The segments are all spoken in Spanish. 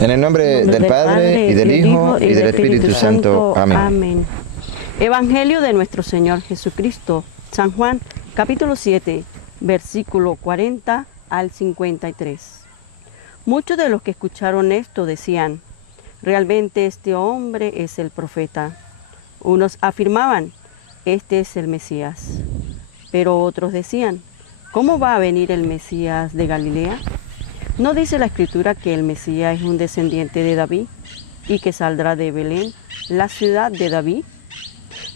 En el nombre del Padre, y del Hijo, y del Espíritu Santo. Amén. Amén. Evangelio de nuestro Señor Jesucristo, San Juan, capítulo 7, versículo 40 al 53. Muchos de los que escucharon esto decían, realmente este hombre es el profeta. Unos afirmaban, este es el Mesías. Pero otros decían, ¿cómo va a venir el Mesías de Galilea? ¿No dice la Escritura que el Mesías es un descendiente de David y que saldrá de Belén, la ciudad de David?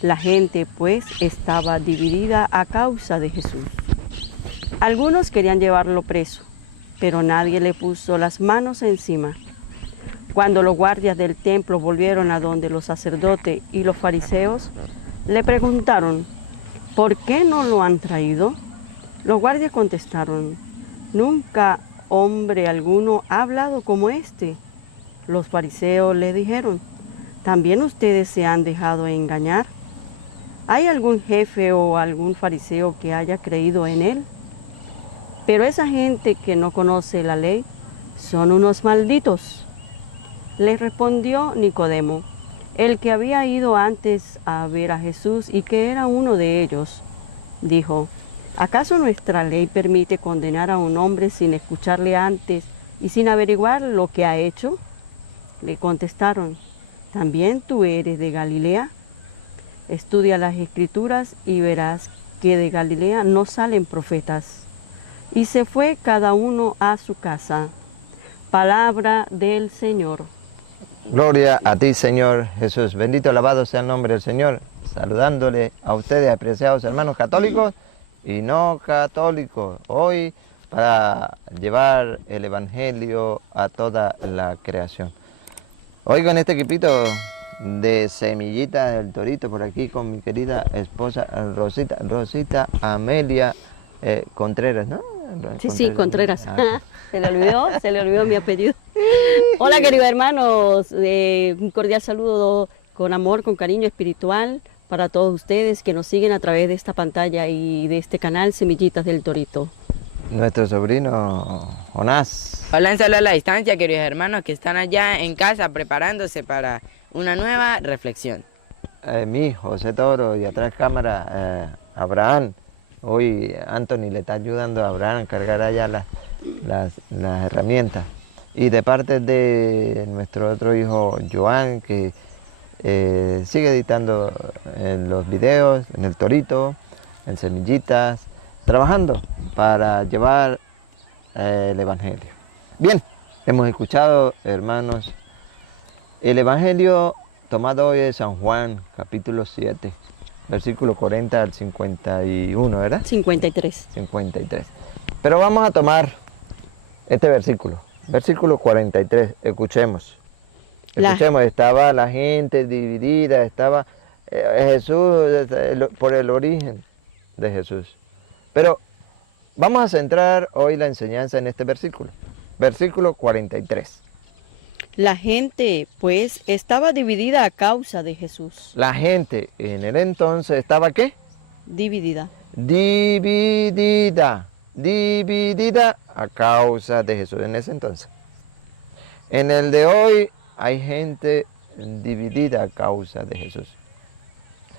La gente, pues, estaba dividida a causa de Jesús. Algunos querían llevarlo preso, pero nadie le puso las manos encima. Cuando los guardias del templo volvieron a donde los sacerdotes y los fariseos, le preguntaron, ¿por qué no lo han traído? Los guardias contestaron, nunca hombre alguno ha hablado como este. Los fariseos le dijeron, ¿también ustedes se han dejado engañar? ¿Hay algún jefe o algún fariseo que haya creído en él? Pero esa gente que no conoce la ley son unos malditos. Les respondió Nicodemo, el que había ido antes a ver a Jesús y que era uno de ellos. Dijo, ¿acaso nuestra ley permite condenar a un hombre sin escucharle antes y sin averiguar lo que ha hecho? Le contestaron, ¿también tú eres de Galilea? Estudia las Escrituras y verás que de Galilea no salen profetas. Y se fue cada uno a su casa. Palabra del Señor. Gloria a ti, Señor Jesús. Bendito, alabado sea el nombre del Señor. Saludándole a ustedes, apreciados hermanos católicos y no católicos, hoy para llevar el Evangelio a toda la creación. Hoy con este equipito de Semillitas del Torito, por aquí con mi querida esposa Rosita Amelia Contreras, ¿no? Sí, Contreras. Se le olvidó mi apellido. Hola, queridos hermanos, un cordial saludo con amor, con cariño espiritual para todos ustedes que nos siguen a través de esta pantalla y de este canal Semillitas del Torito. Nuestro sobrino Jonás. Hola, en saludo a la distancia, queridos hermanos que están allá en casa preparándose para una nueva reflexión. Mi hijo, José Toro, y atrás cámara, Abraham. Hoy Anthony le está ayudando a Abraham a cargar allá las herramientas. Y de parte de nuestro otro hijo, Joan, que sigue editando los videos en el Torito, en Semillitas, trabajando para llevar el Evangelio. Bien, hemos escuchado, hermanos, el Evangelio tomado hoy de San Juan, capítulo 7, versículo 40 al 51, ¿verdad? 53. 53. Pero vamos a tomar este versículo, versículo 43, escuchemos. Escuchemos, estaba la gente dividida, estaba Jesús por el origen de Jesús. Pero vamos a centrar hoy la enseñanza en este versículo, versículo 43. La gente, pues, estaba dividida a causa de Jesús. La gente en el entonces estaba ¿qué? Dividida. Dividida a causa de Jesús en ese entonces. En el de hoy hay gente dividida a causa de Jesús.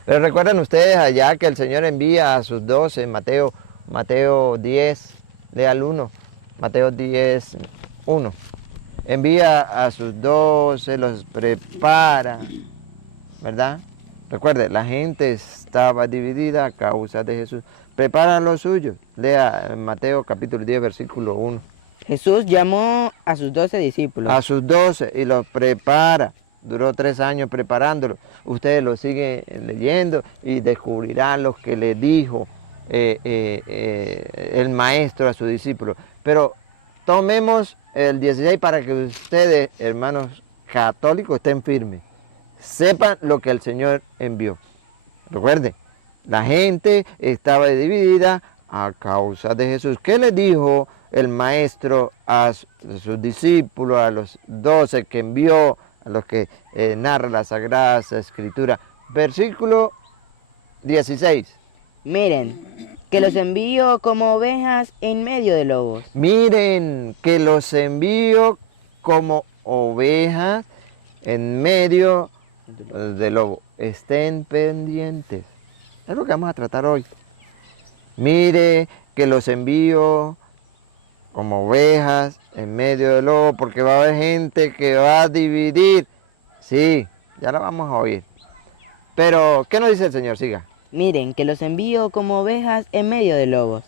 Pero recuerdan ustedes allá que el Señor envía a sus 12, Mateo 10, lea el 1, Mateo 10, 1. Envía a sus 12, los prepara, ¿verdad? Recuerde, la gente estaba dividida a causa de Jesús. Prepara lo suyo. Lea Mateo capítulo 10, versículo 1. Jesús llamó a sus 12 discípulos. A sus 12 y los prepara. Duró 3 años preparándolo. Ustedes lo siguen leyendo y descubrirán lo que le dijo el maestro a sus discípulos. Pero tomemos el 16 para que ustedes, hermanos católicos, estén firmes. Sepan lo que el Señor envió. Recuerden, la gente estaba dividida a causa de Jesús. ¿Qué le dijo el maestro a sus discípulos, a los 12 que envió, a los que narra la Sagrada Escritura? Versículo 16. Miren, que los envío como ovejas en medio de lobos. Miren que los envío como ovejas en medio de lobos. Estén pendientes. Es lo que vamos a tratar hoy. Mire que los envío como ovejas en medio de lobos, porque va a haber gente que va a dividir. Sí, ya la vamos a oír. Pero, ¿qué nos dice el Señor? Siga. Miren, que los envío como ovejas en medio de lobos.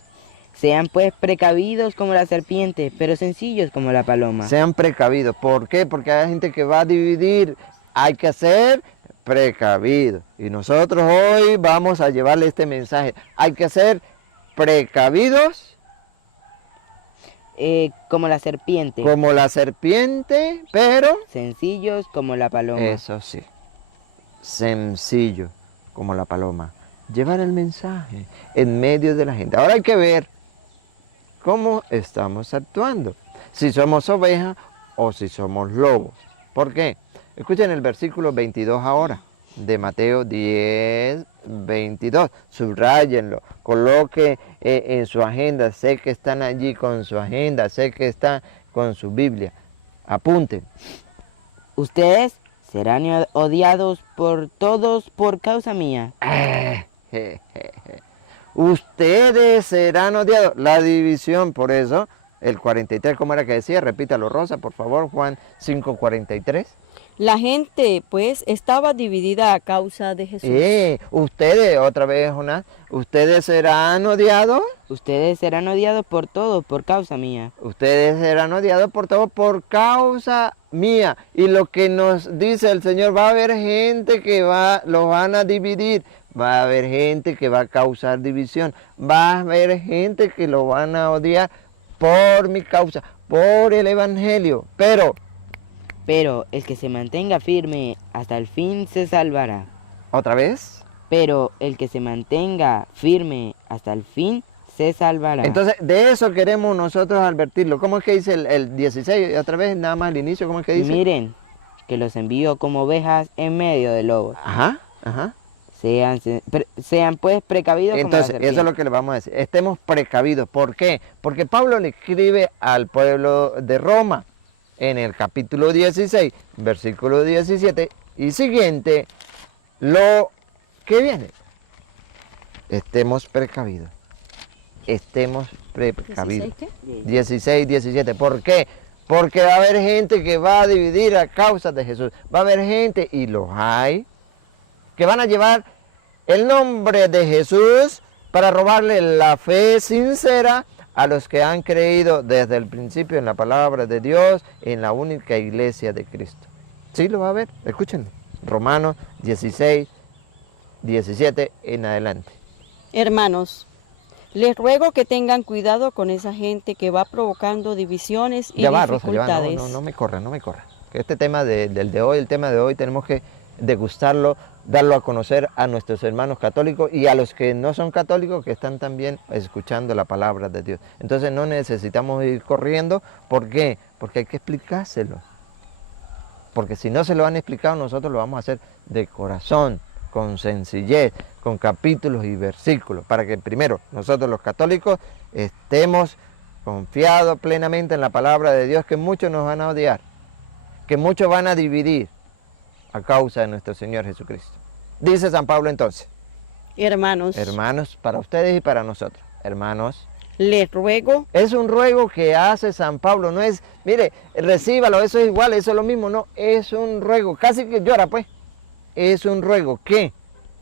Sean pues precavidos como la serpiente, pero sencillos como la paloma. Sean precavidos. ¿Por qué? Porque hay gente que va a dividir. Hay que ser precavidos. Y nosotros hoy vamos a llevarle este mensaje. Hay que ser precavidos. Como la serpiente. Como la serpiente, pero... Sencillos como la paloma. Eso sí. Sencillo como la paloma. Llevar el mensaje en medio de la gente. Ahora hay que ver cómo estamos actuando. Si somos ovejas o si somos lobos. ¿Por qué? Escuchen el versículo 22 ahora, de Mateo 10, 22. Subráyenlo, coloque en su agenda. Sé que están allí con su agenda, sé que están con su Biblia. Apunten. Ustedes serán odiados por todos por causa mía. Ustedes serán odiados. La división, por eso, el 43, ¿cómo era que decía? Repítalo, Rosa, por favor, Juan 5:43. La gente, pues, estaba dividida a causa de Jesús. Ustedes, otra vez, Jonás, ustedes serán odiados. Ustedes serán odiados por todos por causa mía. Ustedes serán odiados por todo por causa mía. Y lo que nos dice el Señor, va a haber gente que los van a dividir. Va a haber gente que va a causar división. Va a haber gente que lo van a odiar por mi causa, por el Evangelio. Pero el que se mantenga firme hasta el fin se salvará. ¿Otra vez? Pero el que se mantenga firme hasta el fin se salvará. Entonces, de eso queremos nosotros advertirlo. ¿Cómo es que dice el 16? Otra vez, nada más al inicio, ¿cómo es que dice? Miren, que los envío como ovejas en medio de lobos. Ajá. Sean pues precavidos. Entonces, como la eso es lo que le vamos a decir. Estemos precavidos. ¿Por qué? Porque Pablo le escribe al pueblo de Roma en el capítulo 16, versículo 17 y siguiente, lo que viene. Estemos precavidos. Estemos precavidos. 16, 17. ¿Por qué? Porque va a haber gente que va a dividir a causa de Jesús. Va a haber gente, y los hay, que van a llevar el nombre de Jesús para robarle la fe sincera a los que han creído desde el principio en la palabra de Dios, en la única iglesia de Cristo. Sí, lo va a ver, escúchenlo. Romanos 16, 17 en adelante. Hermanos, les ruego que tengan cuidado con esa gente que va provocando divisiones y dificultades. Rosa, no me corra. Que este tema el tema de hoy tenemos que degustarlo, darlo a conocer a nuestros hermanos católicos y a los que no son católicos que están también escuchando la palabra de Dios. Entonces no necesitamos ir corriendo. ¿Por qué? Porque hay que explicárselo. Porque si no se lo han explicado, nosotros lo vamos a hacer de corazón, con sencillez, con capítulos y versículos, para que primero nosotros los católicos estemos confiados plenamente en la palabra de Dios, que muchos nos van a odiar, que muchos van a dividir a causa de nuestro Señor Jesucristo. Dice San Pablo entonces. Hermanos, para ustedes y para nosotros. Hermanos, les ruego. Es un ruego que hace San Pablo, no es, mire, recíbalo, eso es igual, eso es lo mismo, no, es un ruego, casi que llora pues. Es un ruego, ¿qué?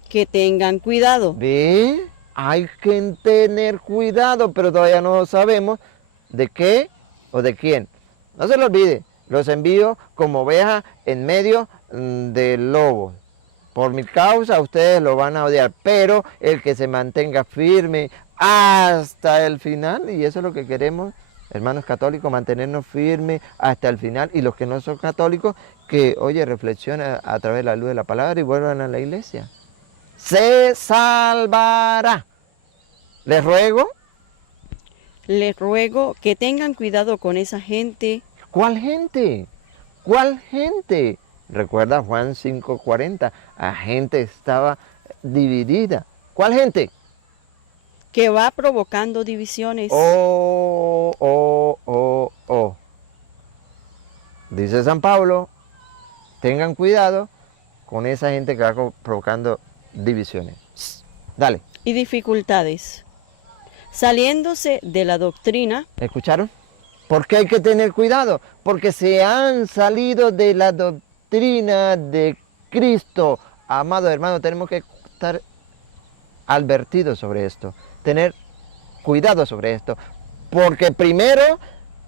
Que tengan cuidado. ¿Ve? Hay que tener cuidado, pero todavía no sabemos de qué o de quién. No se lo olvide, los envío como ovejas en medio de lobos. Por mi causa ustedes lo van a odiar, pero el que se mantenga firme hasta el final, y eso es lo que queremos, hermanos católicos, mantenernos firmes hasta el final, y los que no son católicos, que, oye, reflexionen a través de la luz de la palabra y vuelvan a la iglesia. Se salvará. Les ruego. Les ruego que tengan cuidado con esa gente. ¿Cuál gente? ¿Cuál gente? Recuerda Juan 5:40, la gente estaba dividida. ¿Cuál gente? Que va provocando divisiones. dice San Pablo, tengan cuidado con esa gente que va provocando divisiones. Dale. Y dificultades. Saliéndose de la doctrina. ¿Escucharon? ¿Por qué hay que tener cuidado? Porque se han salido de la doctrina de Cristo. Amados hermanos, tenemos que estar advertidos sobre esto, tener cuidado sobre esto, porque primero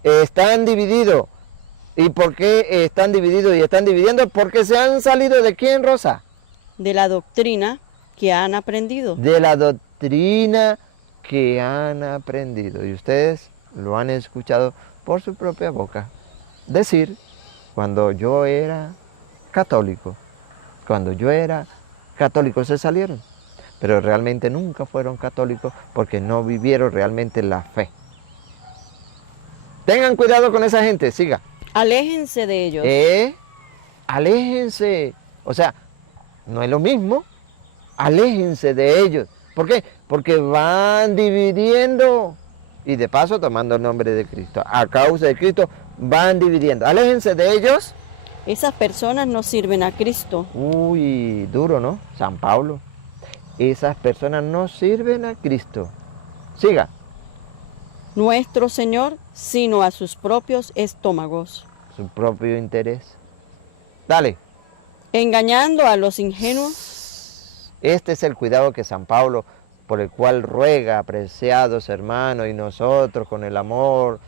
están divididos. ¿Y por qué están divididos y están dividiendo? Porque se han salido ¿de quién, Rosa? De la doctrina que han aprendido. De la doctrina que han aprendido. Y ustedes lo han escuchado por su propia boca decir, cuando yo era católico se salieron. Pero realmente nunca fueron católicos porque no vivieron realmente la fe. Tengan cuidado con esa gente, siga. Aléjense de ellos. Aléjense. O sea, no es lo mismo. Aléjense de ellos. ¿Por qué? Porque van dividiendo. Y de paso tomando el nombre de Cristo. A causa de Cristo van dividiendo. Aléjense de ellos. Esas personas no sirven a Cristo. Uy, duro, ¿no? San Pablo. Esas personas no sirven a Cristo. Siga. Nuestro Señor, sino a sus propios estómagos. Su propio interés. Dale. Engañando a los ingenuos. Este es el cuidado que San Pablo, por el cual ruega, apreciados hermanos, y nosotros con el amor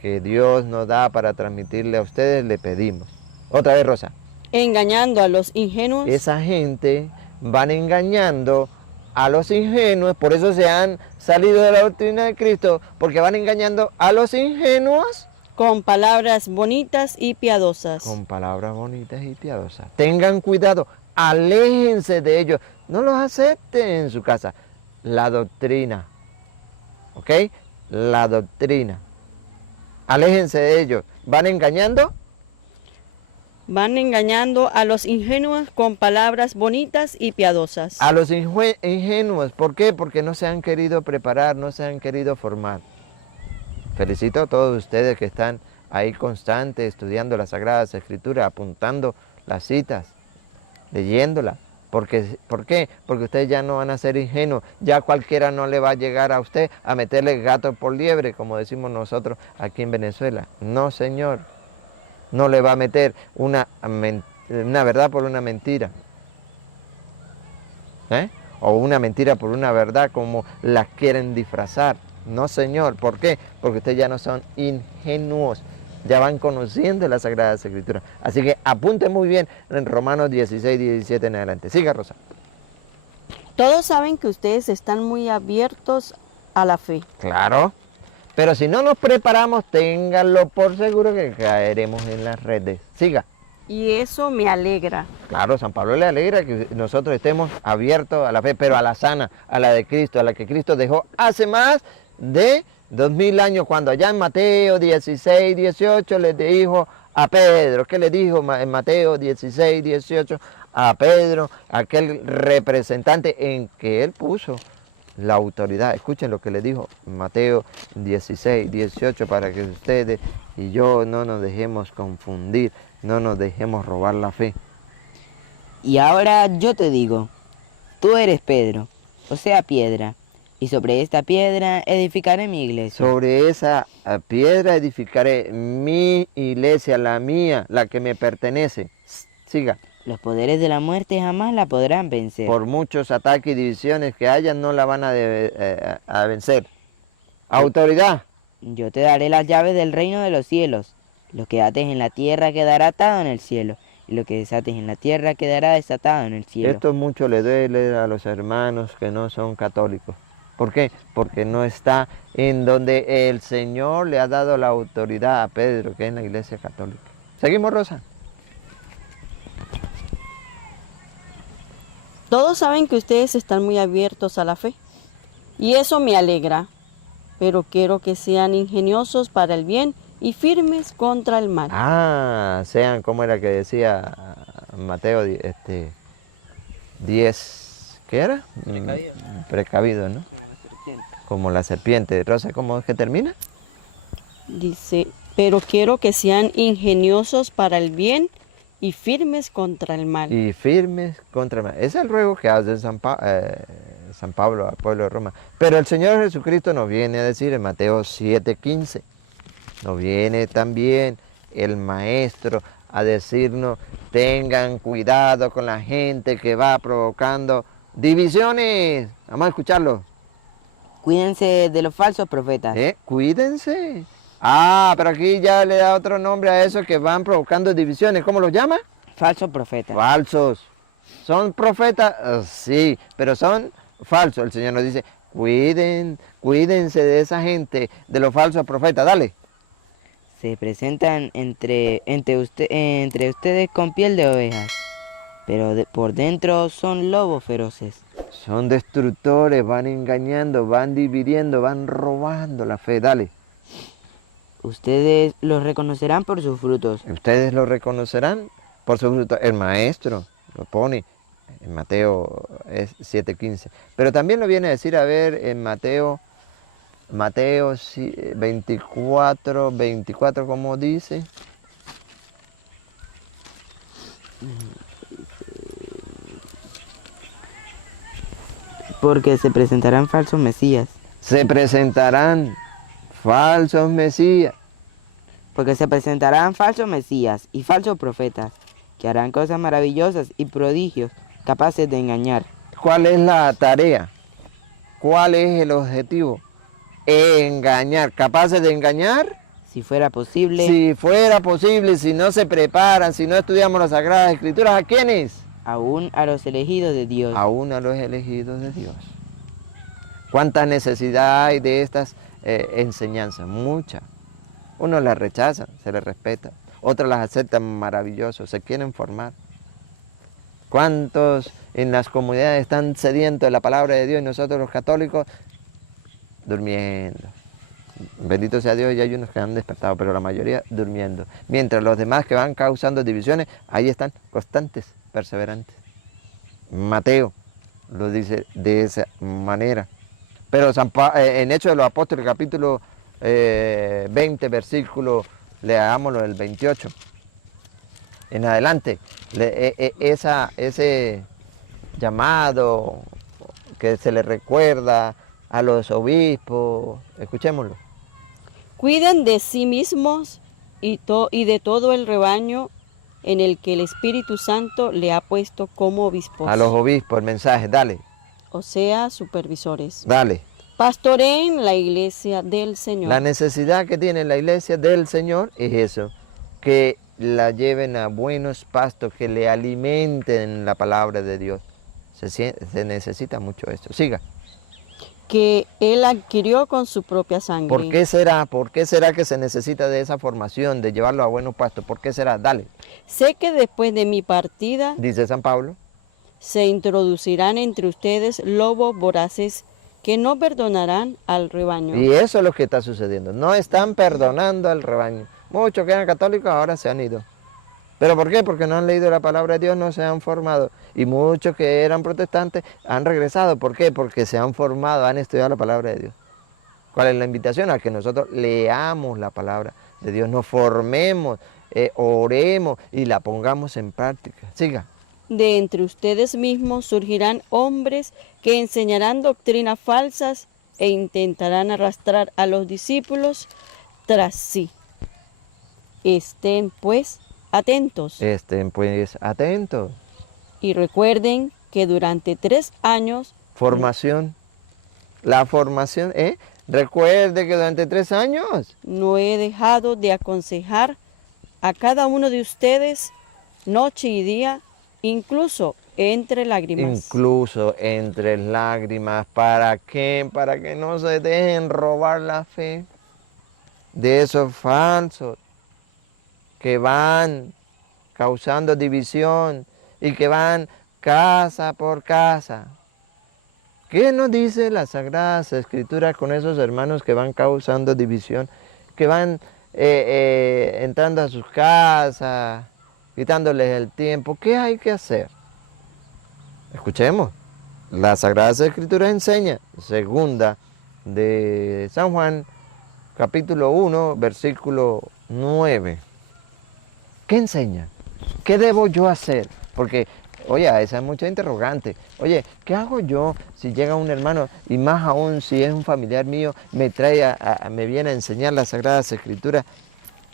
que Dios nos da para transmitirle a ustedes, le pedimos. Otra vez, Rosa. Engañando a los ingenuos. Esa gente van engañando a los ingenuos, por eso se han salido de la doctrina de Cristo, porque van engañando a los ingenuos. Con palabras bonitas y piadosas. Con palabras bonitas y piadosas. Tengan cuidado, aléjense de ellos, no los acepten en su casa. La doctrina, ¿ok? La doctrina. Aléjense de ellos. ¿Van engañando? Van engañando a los ingenuos con palabras bonitas y piadosas. A los ingenuos, ¿por qué? Porque no se han querido preparar, no se han querido formar. Felicito a todos ustedes que están ahí constantes, estudiando las Sagradas Escrituras, apuntando las citas, leyéndolas. ¿Por qué? Porque ustedes ya no van a ser ingenuos, ya cualquiera no le va a llegar a usted a meterle gato por liebre, como decimos nosotros aquí en Venezuela. No, señor, no le va a meter una verdad por una mentira. O una mentira por una verdad, como las quieren disfrazar. No, señor. ¿Por qué? Porque ustedes ya no son ingenuos. Ya van conociendo las Sagradas Escrituras. Así que apunten muy bien en Romanos 16, 17 en adelante. Siga, Rosa. Todos saben que ustedes están muy abiertos a la fe. Claro. Pero si no nos preparamos, ténganlo por seguro que caeremos en las redes. Siga. Y eso me alegra. Claro, San Pablo le alegra que nosotros estemos abiertos a la fe, pero a la sana, a la de Cristo, a la que Cristo dejó hace más de 2000 años, cuando allá en Mateo 16, 18 les dijo a Pedro. ¿Qué le dijo en Mateo 16, 18 a Pedro? Aquel representante en que él puso la autoridad. Escuchen lo que le dijo Mateo 16, 18, para que ustedes y yo no nos dejemos confundir, no nos dejemos robar la fe. Y ahora yo te digo, tú eres Pedro, o sea piedra, y sobre esta piedra edificaré mi iglesia. Sobre esa piedra edificaré mi iglesia, la mía, la que me pertenece. Siga. Los poderes de la muerte jamás la podrán vencer. Por muchos ataques y divisiones que hayan, no la van a vencer. Autoridad. Yo te daré las llaves del reino de los cielos. Lo que ates en la tierra quedará atado en el cielo, y lo que desates en la tierra quedará desatado en el cielo. Esto mucho le duele a los hermanos que no son católicos. ¿Por qué? Porque no está en donde el Señor le ha dado la autoridad a Pedro, que es en la Iglesia Católica. ¿Seguimos, Rosa? Todos saben que ustedes están muy abiertos a la fe. Y eso me alegra. Pero quiero que sean ingeniosos para el bien y firmes contra el mal. Ah, sean como era que decía Mateo 10, ¿qué era? Precavidos, ¿no? Como la serpiente. Rosa, ¿cómo es que termina? Dice, pero quiero que sean ingeniosos para el bien y firmes contra el mal. Y firmes contra el mal. Ese es el ruego que hace San Pablo al pueblo de Roma. Pero el Señor Jesucristo nos viene a decir en Mateo 7:15, nos viene también el Maestro a decirnos, tengan cuidado con la gente que va provocando divisiones. Vamos a escucharlo. Cuídense de los falsos profetas. Cuídense. Ah, pero aquí ya le da otro nombre a esos que van provocando divisiones. ¿Cómo los llama? Falsos profetas. Falsos. ¿Son profetas? Sí, pero son falsos. El Señor nos dice, cuídense de esa gente, de los falsos profetas. Dale. Se presentan entre ustedes con piel de ovejas, pero por dentro son lobos feroces. Son destructores, van engañando, van dividiendo, van robando la fe. Dale. Ustedes los reconocerán por sus frutos. Ustedes lo reconocerán por sus frutos. El Maestro lo pone en Mateo 7:15. Pero también lo viene a decir, a ver, en Mateo 24, como dice. Porque se presentarán falsos mesías. Se presentarán falsos mesías. Porque se presentarán falsos mesías y falsos profetas, que harán cosas maravillosas y prodigios capaces de engañar. ¿Cuál es la tarea? ¿Cuál es el objetivo? Engañar. ¿Capaces de engañar? Si fuera posible. Si fuera posible, si no se preparan, si no estudiamos las Sagradas Escrituras, ¿a quiénes? Aún a los elegidos de Dios. Aún a los elegidos de Dios. ¿Cuánta necesidad hay de estas enseñanzas? Mucha. Unos las rechazan, se les respeta. Otros las aceptan maravilloso, se quieren formar. ¿Cuántos en las comunidades están sedientos de la palabra de Dios y nosotros los católicos durmiendo? Bendito sea Dios, y hay unos que han despertado, pero la mayoría durmiendo. Mientras los demás que van causando divisiones, ahí están constantes, perseverantes. Mateo lo dice de esa manera. Pero en Hechos de los Apóstoles, capítulo 20, versículo, leámoslo, el 28. En adelante, ese llamado que se le recuerda a los obispos, escuchémoslo. Cuiden de sí mismos y de todo el rebaño en el que el Espíritu Santo le ha puesto como obispos. A los obispos, el mensaje, dale. O sea, supervisores. Dale. Pastoreen la iglesia del Señor. La necesidad que tiene la iglesia del Señor es eso, que la lleven a buenos pastos, que le alimenten la palabra de Dios. Se necesita mucho esto. Siga. Que Él adquirió con su propia sangre. ¿Por qué será? ¿Por qué será que se necesita de esa formación, de llevarlo a buenos pastos? ¿Por qué será? Dale. Sé que después de mi partida, dice San Pablo, se introducirán entre ustedes lobos voraces que no perdonarán al rebaño. Y eso es lo que está sucediendo. No están perdonando al rebaño. Muchos que eran católicos ahora se han ido. ¿Pero por qué? Porque no han leído la palabra de Dios, no se han formado. Y muchos que eran protestantes han regresado. ¿Por qué? Porque se han formado, han estudiado la palabra de Dios. ¿Cuál es la invitación? A que nosotros leamos la palabra de Dios, nos formemos, oremos y la pongamos en práctica. Siga. De entre ustedes mismos surgirán hombres que enseñarán doctrinas falsas e intentarán arrastrar a los discípulos tras sí. Estén pues atentos. Estén pues atentos. Y recuerden que durante 3 años... Formación. La formación, recuerde que durante 3 años... No he dejado de aconsejar a cada uno de ustedes noche y día, incluso entre lágrimas. Incluso entre lágrimas. ¿Para qué? Para que no se dejen robar la fe de esos falsos que van causando división y que van casa por casa. ¿Qué nos dice las Sagradas Escrituras con esos hermanos que van causando división? Que van entrando a sus casas, quitándoles el tiempo. ¿Qué hay que hacer? Escuchemos. Las Sagradas Escrituras enseña, segunda de San Juan, capítulo 1, versículo 9. ¿Qué enseña? ¿Qué debo yo hacer? Porque, oye, esa es mucha interrogante. Oye, ¿qué hago yo si llega un hermano y más aún si es un familiar mío, me trae, me viene a enseñar las Sagradas Escrituras?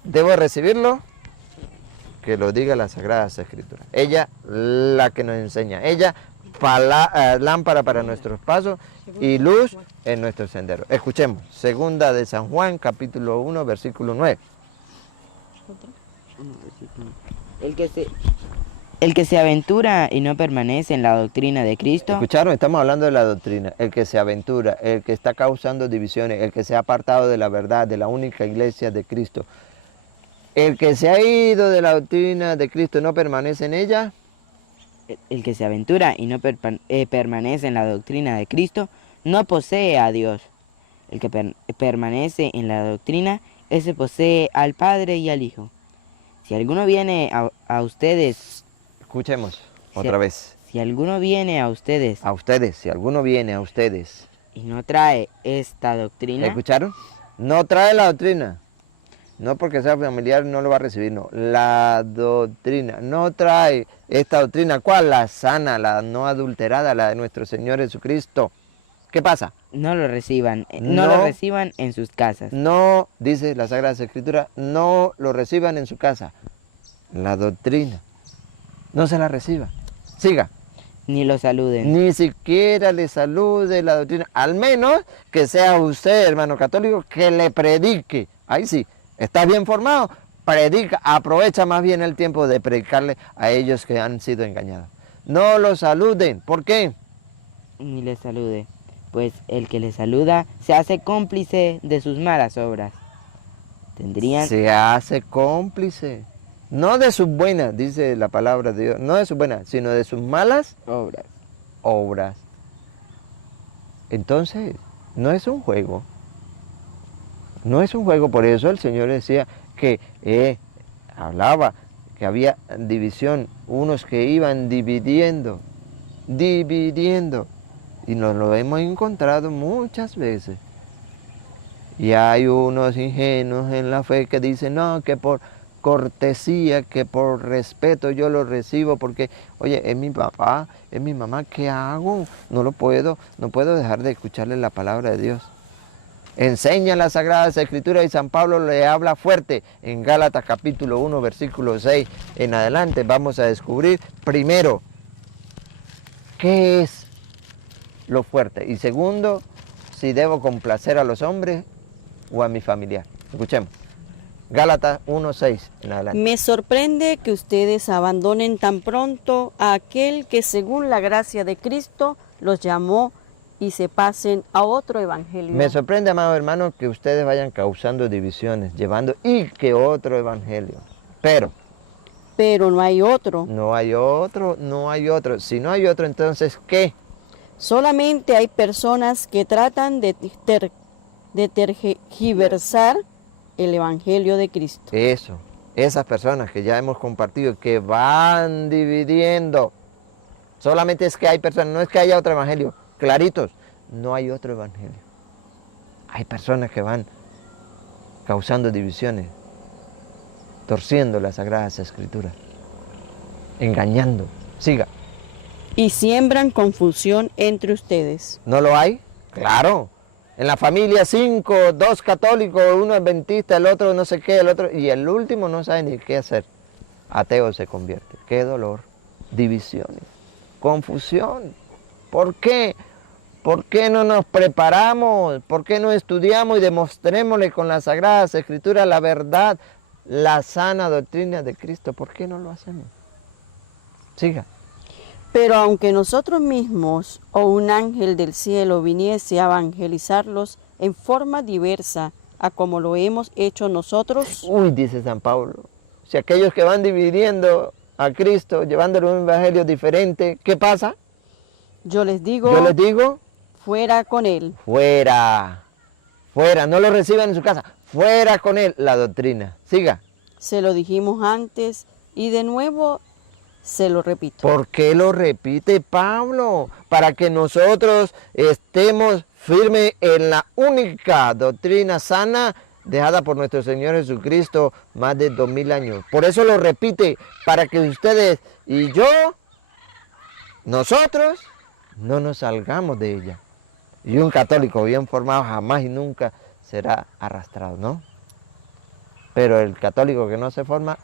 ¿Debo recibirlo? Que lo diga las Sagradas Escrituras. Ella, la que nos enseña. Ella, lámpara para nuestros pasos y luz en nuestro sendero. Escuchemos, segunda de San Juan, capítulo 1, versículo 9. El que se aventura y no permanece en la doctrina de Cristo. ¿Escucharon? Estamos hablando de la doctrina. El que se aventura, el que está causando divisiones, el que se ha apartado de la verdad, de la única iglesia de Cristo. El que se ha ido de la doctrina de Cristo, no permanece en ella. El que se aventura y no permanece en la doctrina de Cristo, no posee a Dios. El que permanece en la doctrina, ese posee al Padre y al Hijo. Si alguno viene a ustedes... Escuchemos otra vez. Si alguno viene a ustedes... Si alguno viene a ustedes. Y no trae esta doctrina... ¿Escucharon? No trae la doctrina. No porque sea familiar no lo va a recibir, no. La doctrina. No trae esta doctrina. ¿Cuál? La sana, la no adulterada, la de nuestro Señor Jesucristo. ¿Qué pasa? No lo reciban. No lo reciban en sus casas. No, dice la Sagrada Escritura, no lo reciban en su casa. La doctrina. No se la reciba. Siga. Ni lo saluden. Ni siquiera le salude la doctrina. Al menos que sea usted, hermano católico, que le predique. Ahí sí. ¿Estás bien formado? Predica, aprovecha más bien el tiempo de predicarle a ellos que han sido engañados. No los saluden. ¿Por qué? Ni les salude, pues el que les saluda se hace cómplice de sus malas obras. Se hace cómplice. No de sus buenas, dice la palabra de Dios. No de sus buenas, sino de sus malas obras. Entonces, no es un juego. No es un juego, por eso el Señor decía que hablaba que había división, unos que iban dividiendo, y nos lo hemos encontrado muchas veces. Y hay unos ingenuos en la fe que dicen, no, que por cortesía, que por respeto yo lo recibo, porque, oye, es mi papá, es mi mamá, ¿qué hago? No puedo dejar de escucharle la palabra de Dios. Enseña las Sagradas Escrituras y San Pablo le habla fuerte en Gálatas capítulo 1, versículo 6 en adelante. Vamos a descubrir primero qué es lo fuerte y segundo, si debo complacer a los hombres o a mi familiar. Escuchemos. Gálatas 1, 6 en adelante. Me sorprende que ustedes abandonen tan pronto a aquel que según la gracia de Cristo los llamó y se pasen a otro evangelio. Me sorprende, amados hermanos, que ustedes vayan causando divisiones, llevando y que otro evangelio. Pero no hay otro. No hay otro. Si no hay otro, entonces, ¿qué? Solamente hay personas que tratan de tergiversar el evangelio de Cristo. Eso, esas personas que ya hemos compartido, que van dividiendo. Solamente es que hay personas, no es que haya otro evangelio. Claritos, no hay otro evangelio. Hay personas que van causando divisiones, torciendo las Sagradas Escrituras, engañando. Siga. Y siembran confusión entre ustedes. ¿No lo hay? Claro. En la familia 5, 2 católicos, uno adventista, el otro no sé qué, el otro, y el último no sabe ni qué hacer. Ateo se convierte. Qué dolor. Divisiones, confusión. ¿Por qué? ¿Por qué no nos preparamos? ¿Por qué no estudiamos y demostrémosle con las Sagradas Escrituras la verdad, la sana doctrina de Cristo? ¿Por qué no lo hacemos? Siga. Pero aunque nosotros mismos o un ángel del cielo viniese a evangelizarlos en forma diversa a como lo hemos hecho nosotros. Uy, dice San Pablo, si aquellos que van dividiendo a Cristo, llevándole un evangelio diferente, ¿qué pasa? Yo les digo, fuera con él. Fuera, no lo reciban en su casa, fuera con él la doctrina. Siga. Se lo dijimos antes y de nuevo se lo repito. ¿Por qué lo repite Pablo? Para que nosotros estemos firmes en la única doctrina sana, dejada por nuestro Señor Jesucristo más de 2000 años. Por eso lo repite, para que ustedes y yo, nosotros, no nos salgamos de ella. Y un católico bien formado jamás y nunca será arrastrado, ¿no? Pero el católico que no se forma,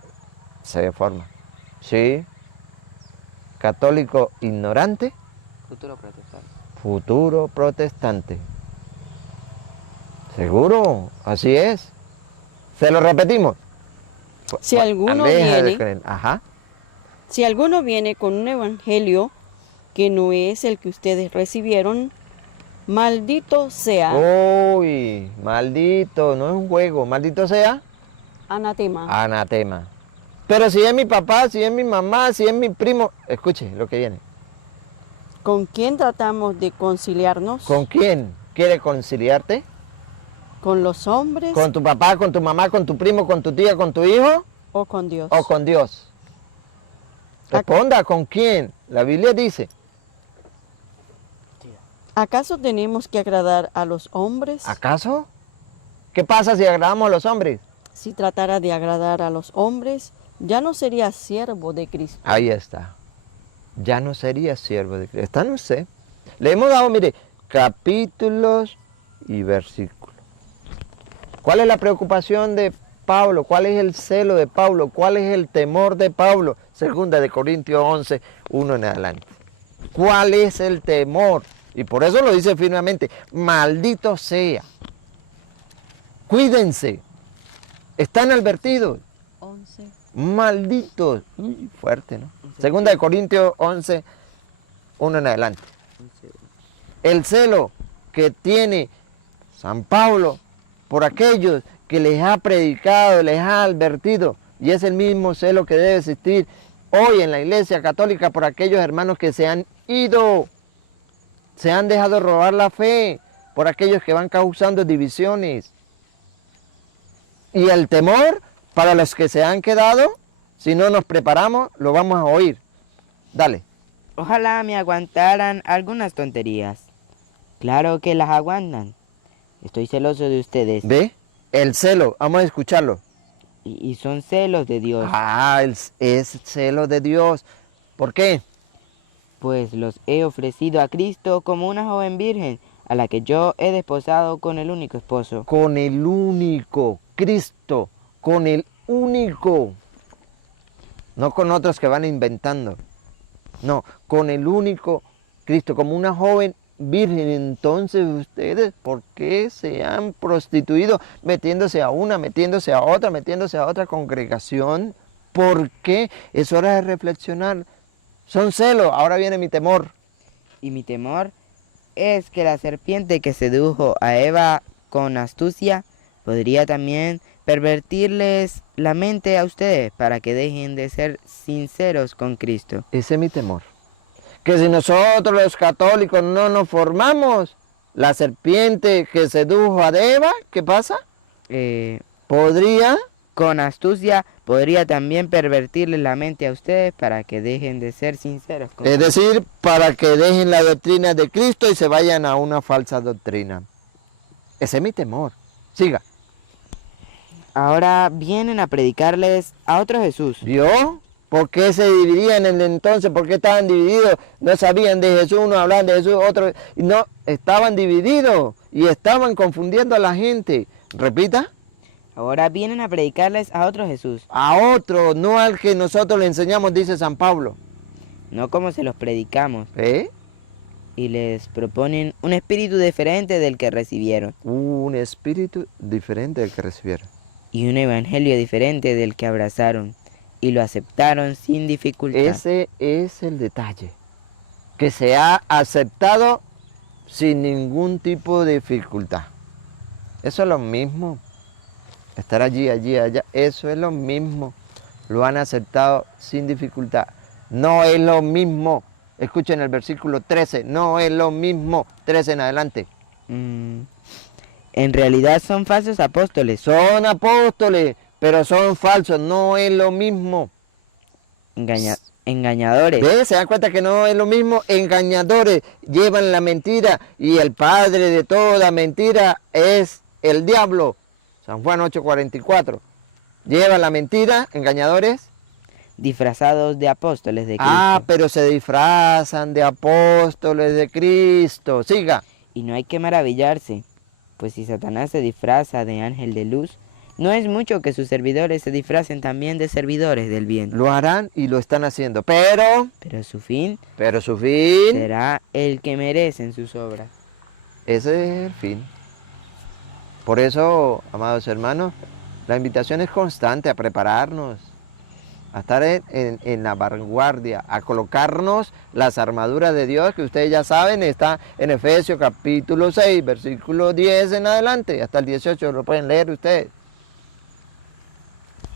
se deforma. Sí. Católico ignorante, Futuro protestante. futuro protestante. ¿Seguro? Así es. ¿Se lo repetimos? Si alguno Aleja de viene, creer. Ajá. si alguno viene con un evangelio que no es el que ustedes recibieron, maldito sea, Uy, maldito, no es un juego, maldito sea anatema. anatema. Pero si es mi papá, si es mi mamá, si es mi primo, escuche lo que viene. ¿Con quién tratamos de conciliarnos? ¿Con quién quiere conciliarte? ¿Con los hombres ¿Con tu papá, con tu mamá, con tu primo, con tu tía, con tu hijo o con Dios? o con Dios? Responda, ¿con quién? La Biblia dice. ¿Acaso tenemos que agradar a los hombres? ¿Acaso? ¿Qué pasa si agradamos a los hombres? Si tratara de agradar a los hombres, ya no sería siervo de Cristo. Ahí está. Ya no sería siervo de Cristo. Está en usted. Le hemos dado, mire, capítulos y versículos. ¿Cuál es la preocupación de Pablo? ¿Cuál es el celo de Pablo? ¿Cuál es el temor de Pablo? Segunda de Corintios 11, 1 en adelante. ¿Cuál es el temor? Y por eso lo dice firmemente, maldito sea. Cuídense. Están advertidos. 11. Malditos. Uy, fuerte, ¿no? Segunda de Corintios 11, 1 en adelante. El celo que tiene San Pablo por aquellos que les ha predicado, les ha advertido, y es el mismo celo que debe existir hoy en la Iglesia Católica por aquellos hermanos que se han ido, se han dejado robar la fe, por aquellos que van causando divisiones. Y el temor para los que se han quedado, si no nos preparamos, lo vamos a oír. Dale. Ojalá me aguantaran algunas tonterías. Claro que las aguantan. Estoy celoso de ustedes. ¿Ve? El celo, vamos a escucharlo. Y son celos de Dios. Es celo de Dios. ¿Por qué? Pues los he ofrecido a Cristo como una joven virgen, a la que yo he desposado con el único esposo. Con el único, Cristo, con el único. No con otros que van inventando. No, con el único Cristo, como una joven virgen. Entonces ustedes, ¿por qué se han prostituido metiéndose a una, metiéndose a otra congregación? ¿Por qué? Es hora de reflexionar. Son celos, ahora viene mi temor. Y mi temor es que la serpiente que sedujo a Eva con astucia podría también pervertirles la mente a ustedes para que dejen de ser sinceros con Cristo. Ese es mi temor. Que si nosotros los católicos no nos formamos, la serpiente que sedujo a Eva, ¿qué pasa? Podría... Con astucia podría también pervertirles la mente a ustedes para que dejen de ser sinceros con Es Cristo. decir, para que dejen la doctrina de Cristo y se vayan a una falsa doctrina. Ese es mi temor. Siga. Ahora vienen a predicarles a otro Jesús. ¿Vio? ¿Por qué se dividían en el entonces? ¿Por qué estaban divididos? No sabían de Jesús, uno hablaban de Jesús, otro... No, estaban divididos y estaban confundiendo a la gente. Repita. Ahora vienen a predicarles a otro Jesús. A otro, no al que nosotros le enseñamos, dice San Pablo. No como se los predicamos. ¿Eh? Y les proponen un espíritu diferente del que recibieron. Un espíritu diferente del que recibieron. Y un evangelio diferente del que abrazaron. Y lo aceptaron sin dificultad. Ese es el detalle. Que se ha aceptado sin ningún tipo de dificultad. Eso es lo mismo. Estar allí, allá, eso es lo mismo. Lo han aceptado sin dificultad. No es lo mismo. Escuchen el versículo 13. No es lo mismo. 13 en adelante. En realidad son falsos apóstoles. Son apóstoles, pero son falsos. No es lo mismo. Engañadores. ¿Ves? ¿Se dan cuenta que no es lo mismo? Engañadores. Llevan la mentira y el padre de toda mentira es el diablo. San Juan 8:44. Llevan la mentira, engañadores. Disfrazados de apóstoles de Cristo. Ah, pero se disfrazan de apóstoles de Cristo. Siga. Y no hay que maravillarse, pues si Satanás se disfraza de ángel de luz, no es mucho que sus servidores se disfracen también de servidores del bien. Lo harán y lo están haciendo, pero Su fin su fin, será el que merecen sus obras. ese es el fin. Por eso, amados hermanos, la invitación es constante a prepararnos, a estar en la vanguardia, a colocarnos las armaduras de Dios, que ustedes ya saben, está en Efesios capítulo 6, versículo 10 en adelante, hasta el 18, lo pueden leer ustedes.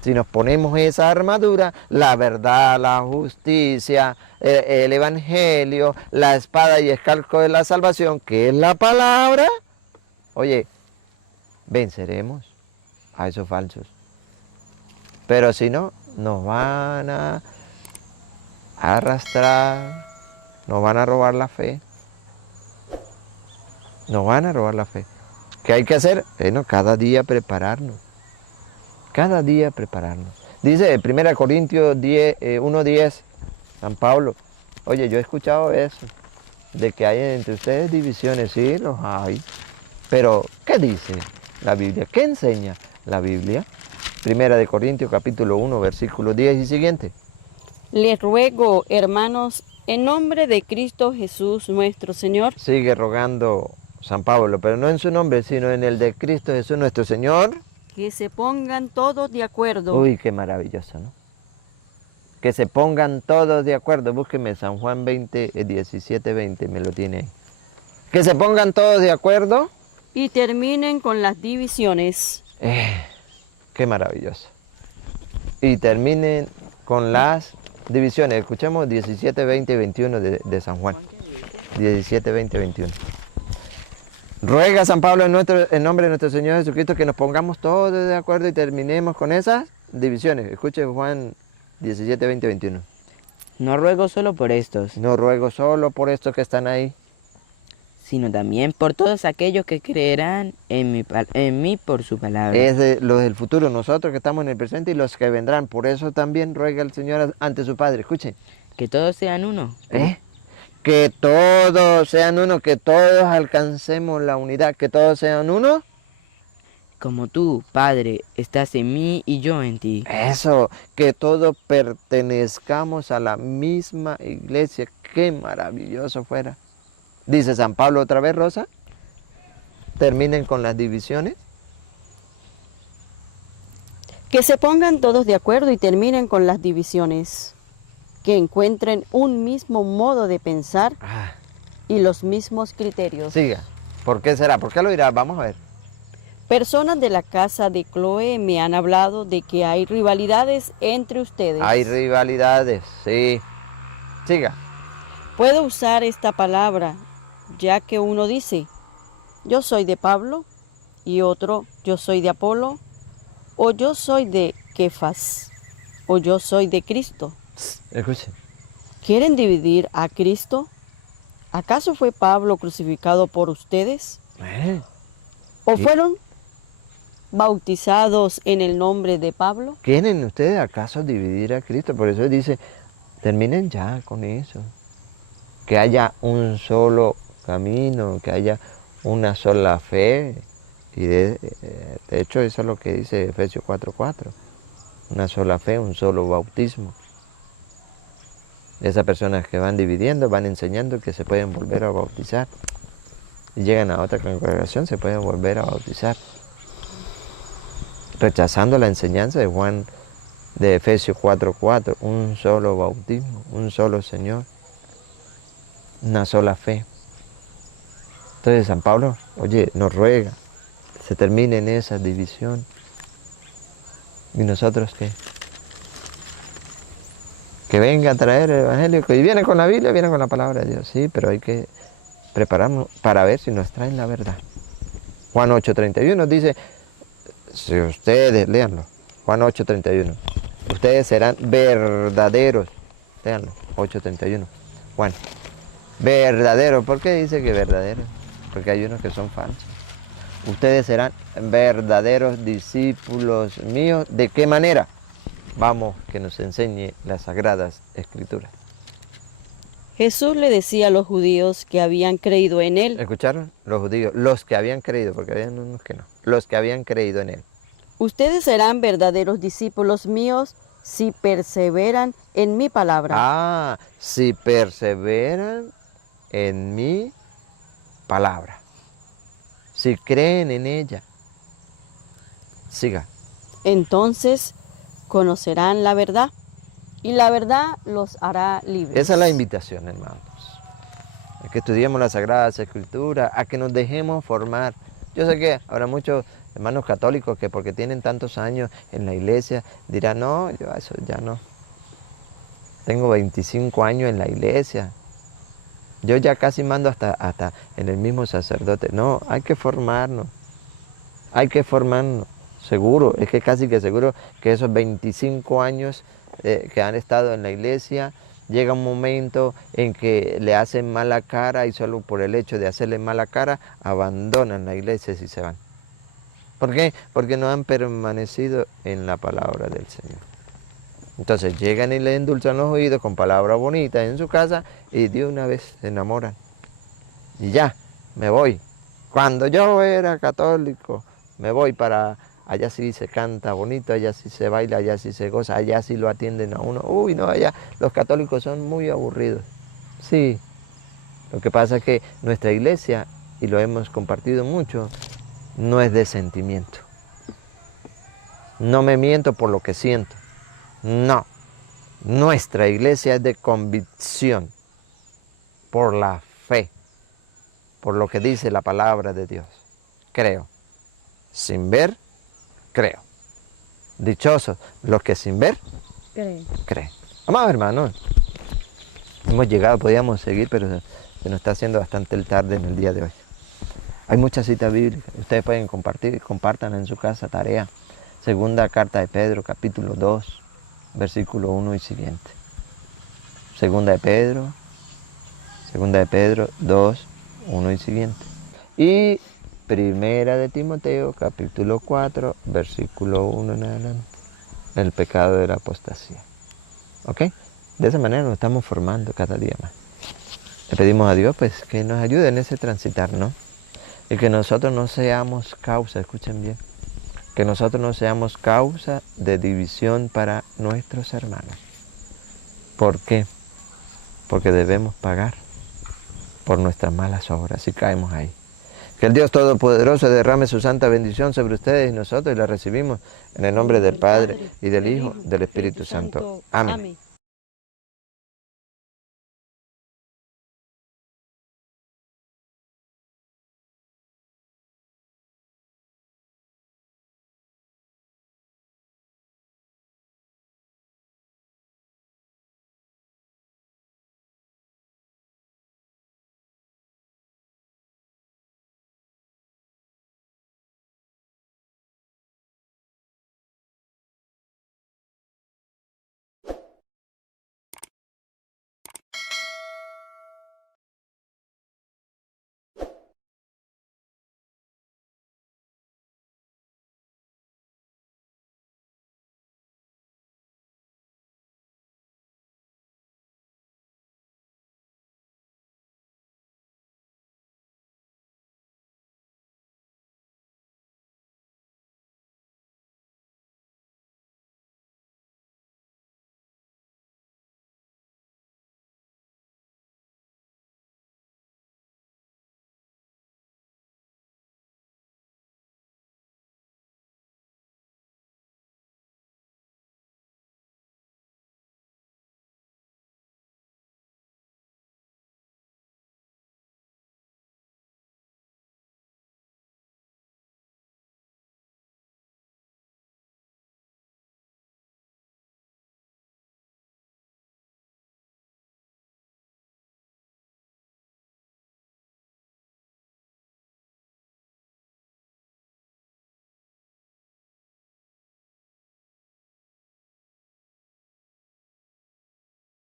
Si nos ponemos esa armadura, la verdad, la justicia, el evangelio, la espada y escalco de la salvación, que es la palabra, oye, venceremos a esos falsos. Pero si no, nos van a arrastrar, nos van a robar la fe. Nos van a robar la fe. ¿Qué hay que hacer? Bueno, cada día prepararnos. Cada día prepararnos. Dice 1 Corintios 1:10, San Pablo. Oye, yo he escuchado eso, de que hay entre ustedes divisiones. Sí, los hay. Pero, ¿qué dice la Biblia? ¿Qué enseña la Biblia? 1 Corintios capítulo 1, versículo 10 y siguiente. Les ruego, hermanos, en nombre de Cristo Jesús nuestro Señor. Sigue rogando San Pablo, pero no en su nombre, sino en el de Cristo Jesús nuestro Señor. Que se pongan todos de acuerdo. Uy, qué maravilloso, ¿no? Que se pongan todos de acuerdo. Búsqueme San Juan 17:20, me lo tiene ahí. Que se pongan todos de acuerdo. Y terminen con las divisiones. Qué maravilloso. Y terminen con las divisiones. Escuchemos 17:20-21 de San Juan. 17:20-21. Ruega San Pablo en nombre de nuestro Señor Jesucristo que nos pongamos todos de acuerdo y terminemos con esas divisiones. Escuche Juan 17:20-21. No ruego solo por estos, No ruego solo por estos que están ahí, sino también por todos aquellos que creerán en mí por su palabra. es de los del futuro, nosotros que estamos en el presente y los que vendrán. Por eso también ruega el Señor ante su Padre. Escuchen. Que todos sean uno. Que todos sean uno, que todos alcancemos la unidad, que todos sean uno. Como tú, Padre, estás en mí y yo en ti. Eso, que todos pertenezcamos a la misma iglesia. Qué maravilloso fuera. Dice San Pablo otra vez, Rosa. Terminen con las divisiones. Que se pongan todos de acuerdo y terminen con las divisiones. Que encuentren un mismo modo de pensar y los mismos criterios. Siga. ¿Por qué será? ¿Por qué lo dirá? Vamos a ver. Personas de la casa de Chloe me han hablado de que hay rivalidades entre ustedes. Hay rivalidades, sí. Siga. Puedo usar esta palabra, ya que uno dice, yo soy de Pablo, y otro, yo soy de Apolo, o yo soy de Kefas, o yo soy de Cristo. Escuche. ¿Quieren dividir a Cristo? ¿Acaso fue Pablo crucificado por ustedes? ¿O fueron bautizados en el nombre de Pablo? ¿Quieren ustedes acaso dividir a Cristo? Por eso dice, terminen ya con eso. Que haya un solo camino, que haya una sola fe. Y de hecho eso es lo que dice Efesios 4:4. Una sola fe, un solo bautismo. Esas personas que van dividiendo, van enseñando que se pueden volver a bautizar. Y llegan a otra congregación, se pueden volver a bautizar. Rechazando la enseñanza de Juan, de Efesios 4:4. Un solo bautismo, un solo Señor, una sola fe. Entonces San Pablo, oye, nos ruega, se termine en esa división. ¿Y nosotros qué? Que venga a traer el Evangelio, que viene con la Biblia, viene con la palabra de Dios, sí, pero hay que prepararnos para ver si nos traen la verdad. Juan 8:31 dice, si ustedes, léanlo, Juan 8:31, ustedes serán verdaderos, léanlo, 8:31, Juan, verdaderos. ¿Por qué dice que verdaderos? Porque hay unos que son falsos. Ustedes serán verdaderos discípulos míos. ¿De qué manera? Vamos, que nos enseñe las Sagradas Escrituras. Jesús le decía a los judíos que habían creído en él: ¿Escucharon? Los judíos, los que habían creído, porque había unos que no, los que habían creído en él. ustedes serán verdaderos discípulos míos si perseveran en mi palabra. Si perseveran en mi palabra, si creen en ella. Siga. Entonces conocerán la verdad, y la verdad los hará libres. Esa es la invitación, hermanos. A que estudiemos las Sagradas Escrituras, a que nos dejemos formar. Yo sé que habrá muchos hermanos católicos que porque tienen tantos años en la iglesia dirán, no, yo eso ya no. Tengo 25 años en la iglesia. Yo ya casi mando hasta en el mismo sacerdote. No, hay que formarnos. Hay que formarnos. Seguro, es que casi que seguro que esos 25 años que han estado en la iglesia, llega un momento en que le hacen mala cara y solo por el hecho de hacerle mala cara, abandonan la iglesia y se van. ¿Por qué? Porque no han permanecido en la palabra del Señor. Entonces llegan y le endulzan los oídos con palabras bonitas en su casa y de una vez se enamoran. Y ya, me voy. Cuando yo era católico, me voy para... Allá sí se canta bonito, allá sí se baila, allá sí se goza, allá sí lo atienden a uno. Uy, no, allá los católicos son muy aburridos. Sí, lo que pasa es que nuestra iglesia, y lo hemos compartido mucho, no es de sentimiento. No me miento por lo que siento. No, nuestra iglesia es de convicción, por la fe, por lo que dice la palabra de Dios. Creo, sin ver, creo. Dichosos los que sin ver, creen. Amados hermanos, hemos llegado, podíamos seguir, pero se nos está haciendo bastante tarde en el día de hoy. Hay muchas citas bíblicas, ustedes pueden compartir, compartan en su casa, tarea. Segunda carta de Pedro, capítulo 2, versículo 1 y siguiente. Segunda de Pedro 2, 1 y siguiente. Y Primera de Timoteo, capítulo 4, versículo 1 en adelante. El pecado de la apostasía. ¿Ok? De esa manera nos estamos formando cada día más. Le pedimos a Dios pues que nos ayude en ese transitar, ¿no? Y que nosotros no seamos causa, escuchen bien, que nosotros no seamos causa de división para nuestros hermanos. ¿Por qué? Porque debemos pagar por nuestras malas obras si caemos ahí. Que el Dios Todopoderoso derrame su santa bendición sobre ustedes y nosotros y la recibimos en el nombre del Padre y del Hijo, del Espíritu Santo. Amén.